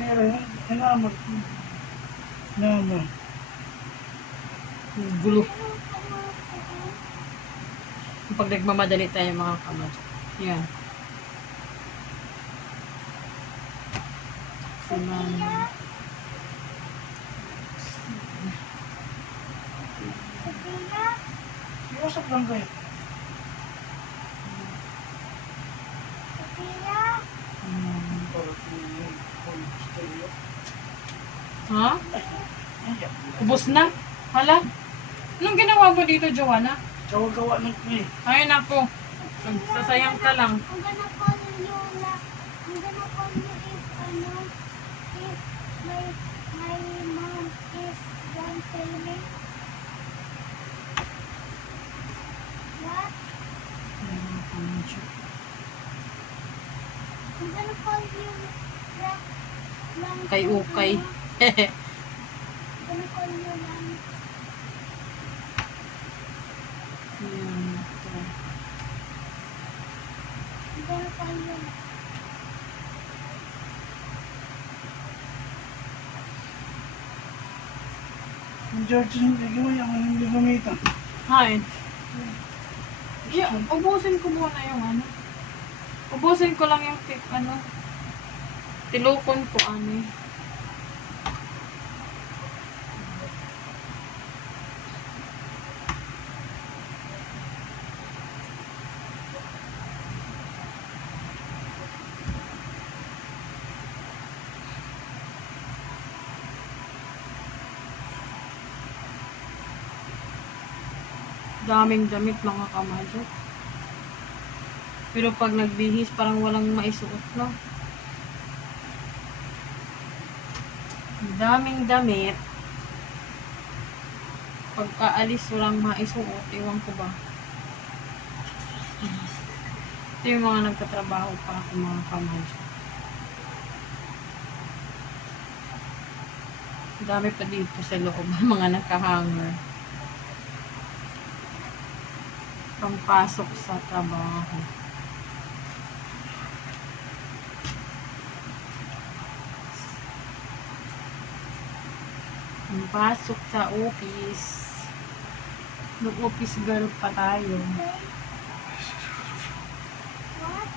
Meron, naman. Naman. Gulo. Pag nagmamadali tayo mga kamadyo. Yan. Si mama. Iusap lang kayo. Ha? Ubus na? Hala? Anong ginawa mo dito, Joanna? Gawa ng play. Ay, nako. Sasayang ka lang. I'm gonna call you if my mom is done sailing. What? I'm gonna call you Kay ukay. I'm gonna call you lang. Yan. Ito. I'm gonna call you. Ang George hindi gawin ang hindi gamitan. Hi. Yeah, ubusin ko muna yung ano. Ubusin ko lang yung tilukon ko ano eh. Daming damit mga kamadyo. Pero pag nagbihis, parang walang maisuot, no? Daming damit. Pagkaalis, walang maisuot. Iwan ko ba? Ito yung mga nagtatrabaho pa ako mga kamadyo. Dami pa dito sa loob. Mga nakahanger. Pampasok sa trabaho. Pampasok sa office. Mag-office girl pa tayo. What?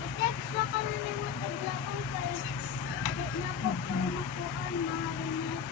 I-text na ka na ng mataglakan kay na po pamakuan maharinet.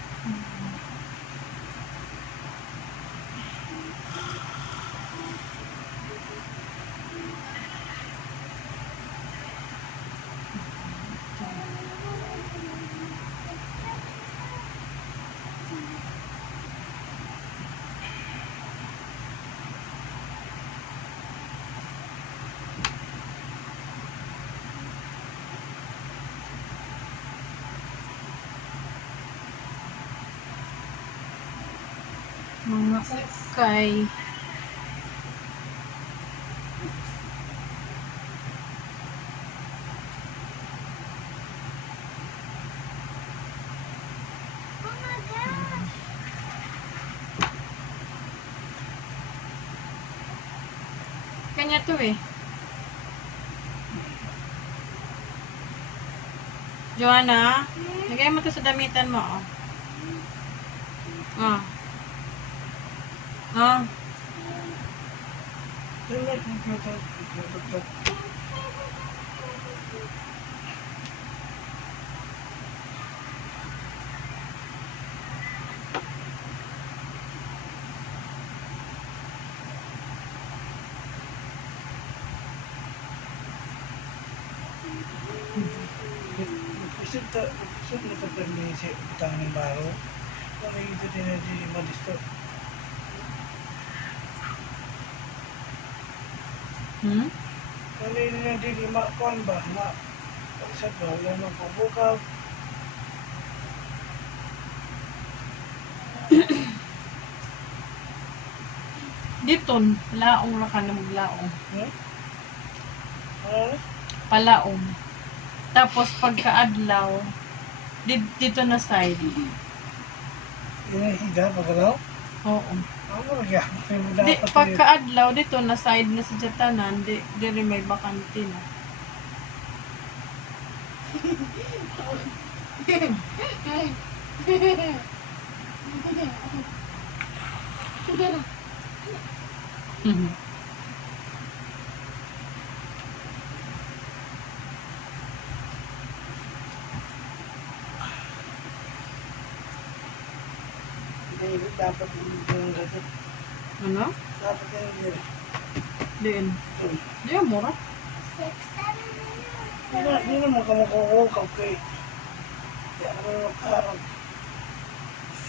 Mga ukay. Oh my gosh! Kanya to eh. Joanna, lagay mo to sa damitan mo, oh. Ah. Ah. Isip na pagpagmisi utang ng baro. Kung ay ito din na di madisto. Kung ay na di makon ba na pagsat ba yan magpabukaw. Diton, laong ra ka na maglaong. Ano? Palaong. Tapos pagkaadlaw, dito na side. Yung higa pagalaw? Oo. Ano kaya? Di, pagkaadlaw dito, na side na sa Jatanan, di rin may bakante na. Hindi, dapat yung dati. Ano? Dapat yung dati. Diin. Di ang mura. 6, 7, Hindi na makamukukukaw kay. Kaya naman makaharap. 6,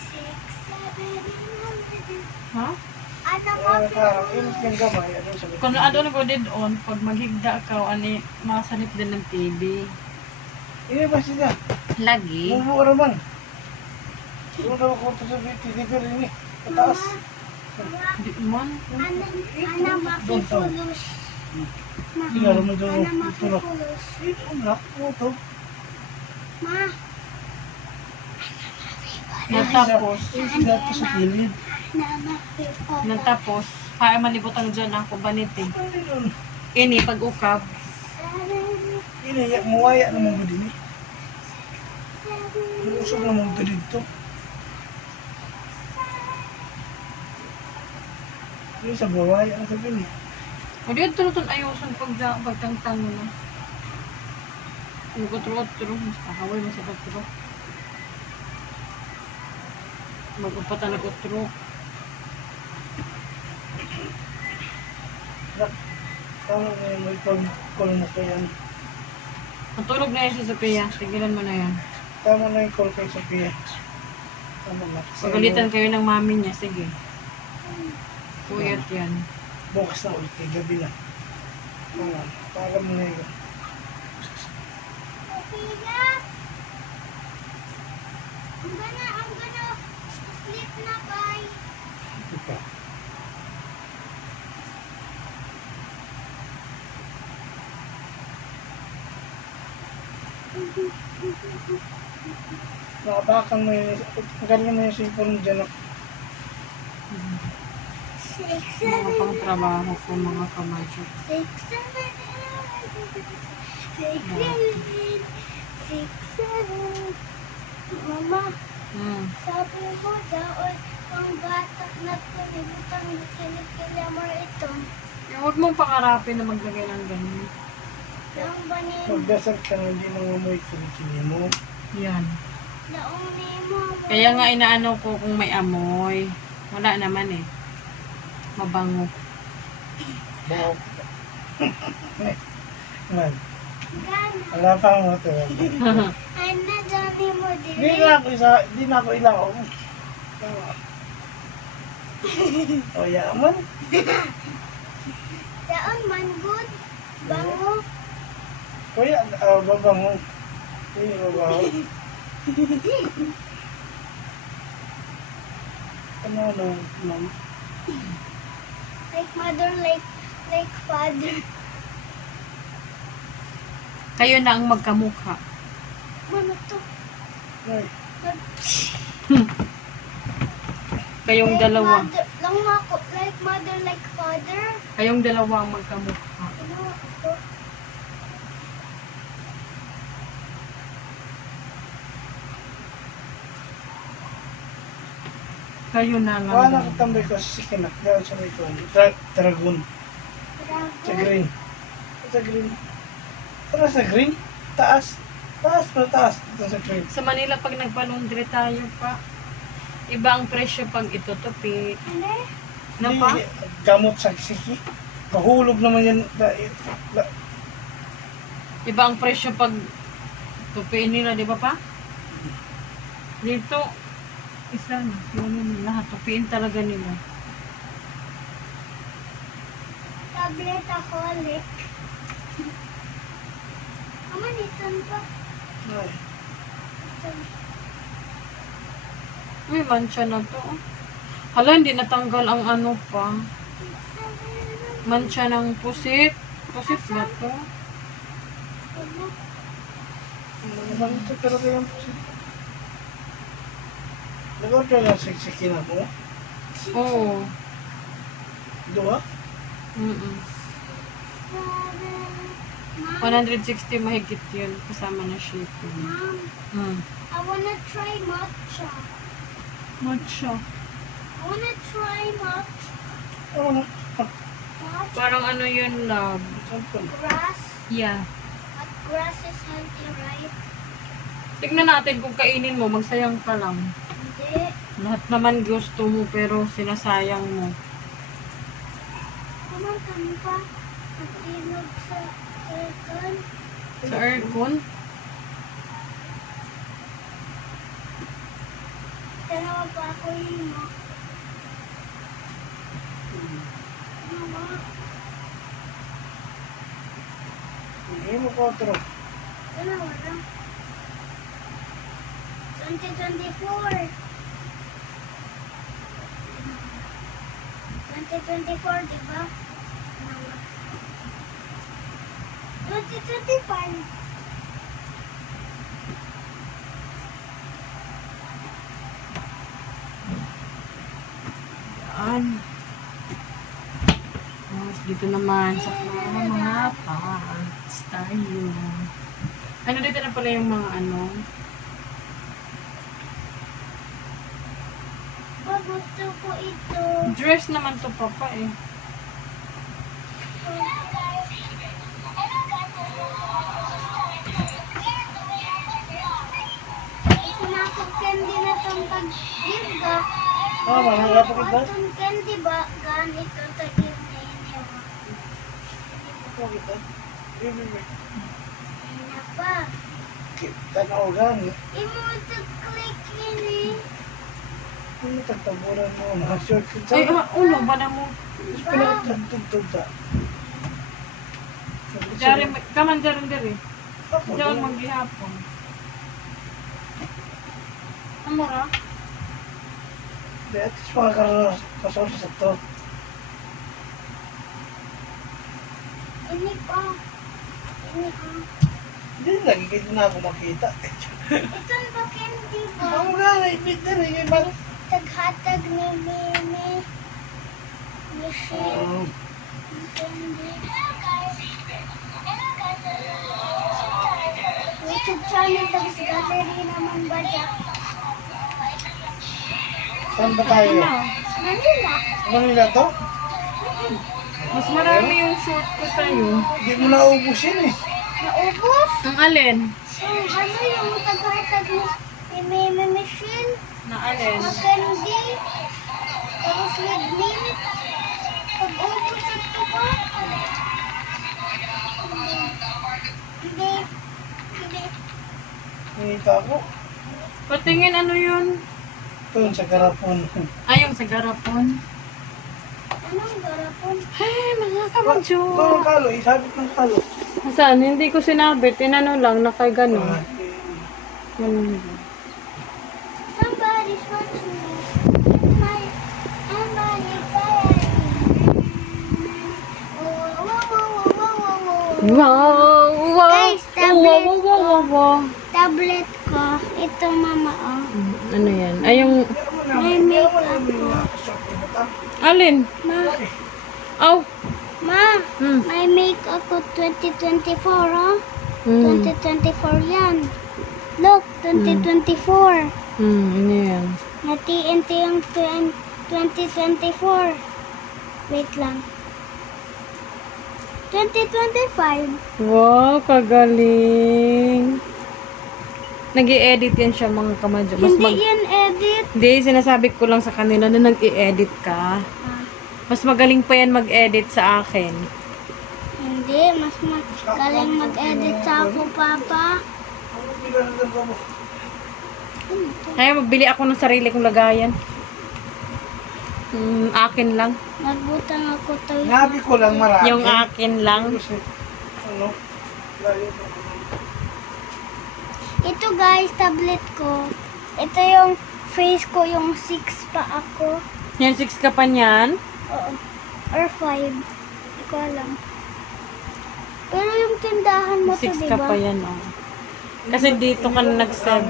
7, 800. Ha? Ano Kaya ka, makaharap. Yung yung gamay, ano sa Kung ano na ko din on, pag maghigda ka, ani, masanip din ng TV. Ini ba siya? Lagi? Mumuha naman. Yung daw ko ito sa TV rin eh. Pataas. Di man. Ana makifulos. Siguro mo daw Ana tulog. makifulos. Ito na. Ito. Ma, Natapos, Dito sa kilid. ana makifulos. natapos, kaya malibutang dyan ako, baniti. Ano yun? Ini, pag-ukap, Ini, muwaya naman ko din eh. Usog naman ito dito. Ini sa buwaya ang sabi ni. o di ito natin ayusan pagtangtang mo na. Ang kutro-kutro, mas kahaway mo sa kutro. Mag-upatan na kutro. Tama na yung may call mo kaya. Matulog na yan si Sophia, sigilan mo na yan. Tama na yung call kay Sophia. Tama na. Pagalitan kayo ng mami niya, sige. Puyat yan. Bukas na ulit kay gabi na. Tama. Para mo na yun. Sophia, I'm gonna sleep na, bye. Ito pa. Nakabakan mo yun. Galing mo yung sipon dyan. 6, Mga 7, pang trabaho ko, mga kamadyo. 6, 7, 6, 7. Mama, sabi mo daon ang bata na pinibutang kilikilamos ito. Huwag mong pakarapin na maglagay ng ganyan. Daong banin, Magdasal ka na hindi nangamoy kilikili mo. Yan. daong nemo. Kaya nga inaano ko kung may amoy. Wala naman eh. Mabango. Bawak. Man, Gana. wala pa mo ito. Ay na dami mo Hindi dili. na ako hindi na ako ilaw. O yaman. Daon man good. Bango. Kuya, babango. Hindi babango. Ano na, ma'am? Like mother, like father. Kayo na ang magkamukha. Ano to? Ay, Kayong dalawa. Lang ako, like mother, like father. Kayong dalawa ang magkamukha. Ano ako? Kayo na nga. wala ko tambay ko sa sikinak. Dahil sa may kuwan. Dragon. Sa green. Sa green. Tara sa green. Taas. Taas pa taas. Ito sa green. Sa Manila, pag nagpa-laundry tayo pa, iba ang presyo pag itutupi. Ano? Na pa? Hindi, gamot sa siki. Mahulog naman yan. Iba ang presyo pag tupiin nila, di ba pa? Dito, isa na. Yun yun, lahat. Tupiin talaga nila. Tablet ako, Alec. Ama, nitan pa. Ay, Uy, mancha na to. Hala, hindi natanggal ang ano pa. Mancha ng pusit. Pusit ba to? Ano? naman ito talaga yung pusit. Nagawad ka lang siksikin ako. Oo. Dua? Mm-mm. Mom, 160 mahigit yun. Kasama na shipping. Mom, Mm. I wanna try matcha. Matcha. I wanna try matcha. Oo na. Matcha. Parang ano yun, love? Sample. Grass. Yeah. But grass is healthy, right? Tignan natin kung kainin mo, magsayang ka lang. Hindi. Lahat naman gusto mo pero sinasayang mo. Kumantan pa. Nagtinog sa aircon. Sa aircon? Dalawa pa ako yun, no? Mama, Hindi mo kontrol. dalawa lang. 2024. 2024, di ba? 2025. Yan. Tapos dito naman sa mga pants tayo. Ano dito na pala yung mga ano? Pa, gusto ko ito. Dress naman to papa eh. Sinakot candy na itong pag-give ka. Mananggap kita. Itong candy ba? Ganito tag-give na inyo. Ako kita. Wait. Ano pa? Tanaw gani. Imo click ini. Ano tagtaburan mo? Mga short kita. Ay, ulo ba na mo? Pinagtagtugtog sa. Jari, kaman jarin diri. Ako, Diyan ganun. maghihapon. Amora? Di, at least makakasal sa to. Ini pa. Ini pa. Hindi, lagi kayo na ako makita. Itong ba candy ba? Ang gana, ibig na rin yung mga... Taghatag ni Mimi. Michelle. Candy. YouTube channel tapos gallery naman ba dyan? Saan ba tayo? Manila. Manila to? Mas marami yung short ko sa'yo. Hindi mo naubusin eh. Naubos? Ang alin? Ano yung taghatag ni Mimi Michelle? Na alin? Mga candy. Tapos with mint. Pag-ubos ito ba? Hindi. Hindi. Nakita ko. Patingin ano yun? Doon sa garapon. Ay, yung sa garapon. Anong garapon? Ay, mga kamadyo. Ito ang kalo, isabit ng kalo. Saan? Hindi ko sinabi. Tinano lang na kay gano'n. Somebody's watching me. My somebody firing. Whoa, whoa, whoa, whoa, whoa, whoa. Wow! Wow! Guys, Oh, wow, wow, wow, wow, wow. Tablet ko. Ito, mama, oh. Ano yan? Ay, yung... May makeup ko. Alin? Ma, Aw! ma, Hmm. may makeup ko 2024, oh. Hmm. 2024 yan. Look, 2024. Ano yan? Na TNT yung 2024. Wait lang. 2025. Wow, kagaling. Nag-i-edit yan siya mga kamadyo. Hindi yan edit. Hindi, sinasabi ko lang sa kanila na nag-i-edit ka. Mas magaling pa yan mag-edit sa akin. Hindi, mas magaling mag-edit sa ako, Papa. Kaya magbili ako ng sarili kong lagayan. Akin lang. Nagbutang ako tayo. Nabi ko lang marami. Yung akin lang. Kasi, ano, layo pa. Ito guys, tablet ko. Ito yung face ko, yung 6 pa ako. Yan, 6 ka pa niyan. Oo. Or 5. Hindi ko alam. Pero yung tindahan mo to, 6 di ka ba? pa yan, oh. Kasi dito ka na nag-7.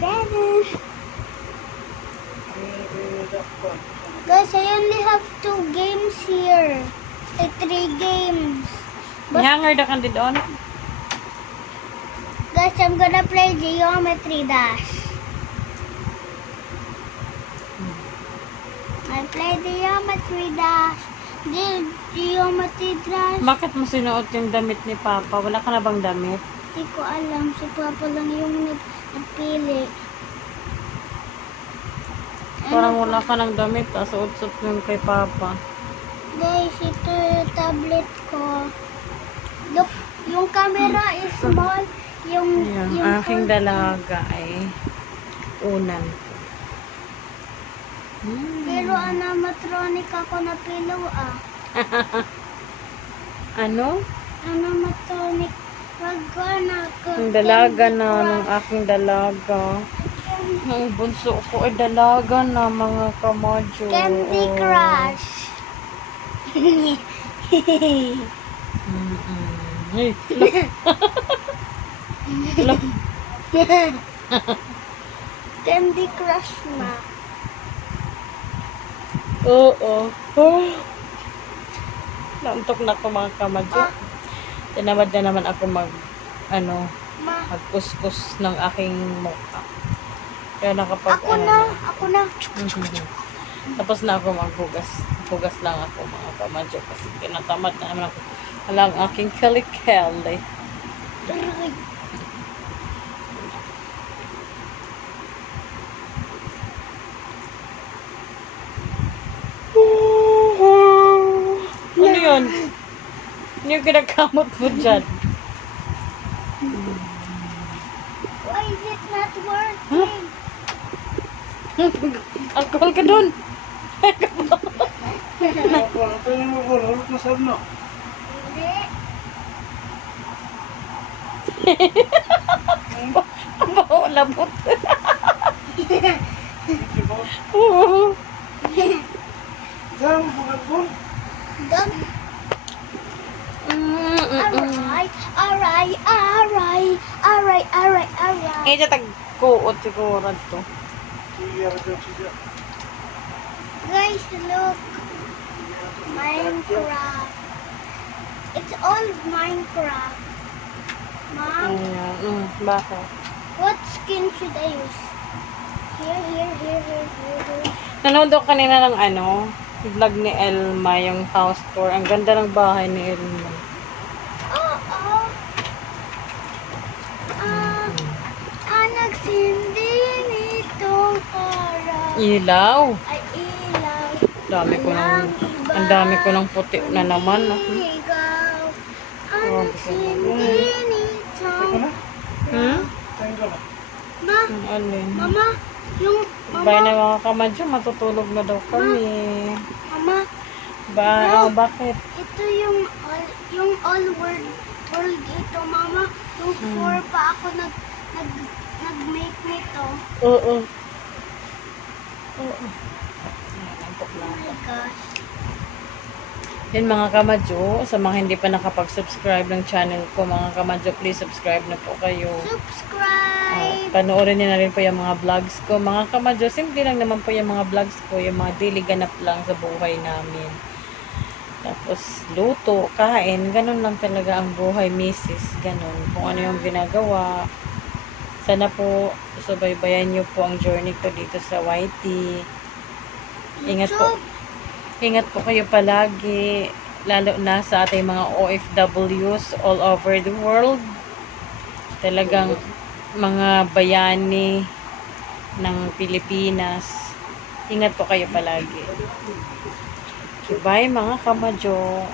Better. Guys, I only have 2 games here. 3 games. Hanger da kan doon. Guys, I'm gonna play Geometry Dash. I play Geometry Dash. Geometry Dash. Bakit mo sinuot yung damit ni Papa? Wala ka na bang damit? Hindi ko alam. Si Papa lang yung nagpili. Parang wala ka ng damit, tapos suot-suot mo yung kay Papa. Guys, ito yung tablet ko. Look, yung camera is small. Yung Aking dalaga ay unan ko. Pero animatronic ako na pillow Ano? Animatronic. Wag ko na ako. Ang dalaga na ng aking dalaga. Ang bunso ko ay dalaga na mga kamadyo. Candy Crush. Hey, Candy Crush ma. Oo. Naantok na ako mga kamadyo. Tinamad na naman ako magkuskus ng aking mukha. Kaya nakapag Ako na. Tapos na ako maghugas. Hugas lang ako mga kamadyo kasi tinatamad na naman ako. Alang aking kalikali. Ano yun? Ano yung ginagamot mo dyan? Why is it not working? Alcohol ka dun! Tingnan mo po, hulog na sad no. Hindi. Ang baho, labot. Hindi ba? Oo. Saan mo pagkakul? Don't. Alright. Kaya siya tag-kuot siguro to. Sige, radyo siya. Guys, look. Minecraft. It's all Minecraft. Mom, Ayan. Bakit? what skin should I use? Here. Nanood ako kanina ng vlog ni Elma, yung house tour. Ang ganda ng bahay ni Elma. Oh. Nagsindi nitong araw. Ilaw. Ay, ilaw. Ang dami ko ng puti na naman. Ikaw. Oh, Nagsindi Teka na. Hmm? Tingin ko na. Ma, Alin? Mama, yung Bye na mga kamadyo, matutulog na daw kami. Mama, Bakit? ito yung all world ito, Mama. Yung 4 pa ako nag-make nito. Oo. Oh my gosh. Yan mga kamadyo, sa mga hindi pa nakapag-subscribe ng channel ko, mga kamadyo, please subscribe na po kayo. Subscribe! Panoorin niyo na rin po yung mga vlogs ko. Mga kamadyo, simple lang naman po yung mga vlogs ko, yung mga daily ganap lang sa buhay namin. Tapos, luto, kain, ganun lang talaga ang buhay, misis, ganun. Kung ano yung ginagawa. Sana po, subaybayan niyo po ang journey ko dito sa YT. Ingat po. Ingat po kayo palagi, lalo na sa ating mga OFWs all over the world. Talagang mga bayani ng Pilipinas. Ingat po kayo palagi. Bye mga kamadyo.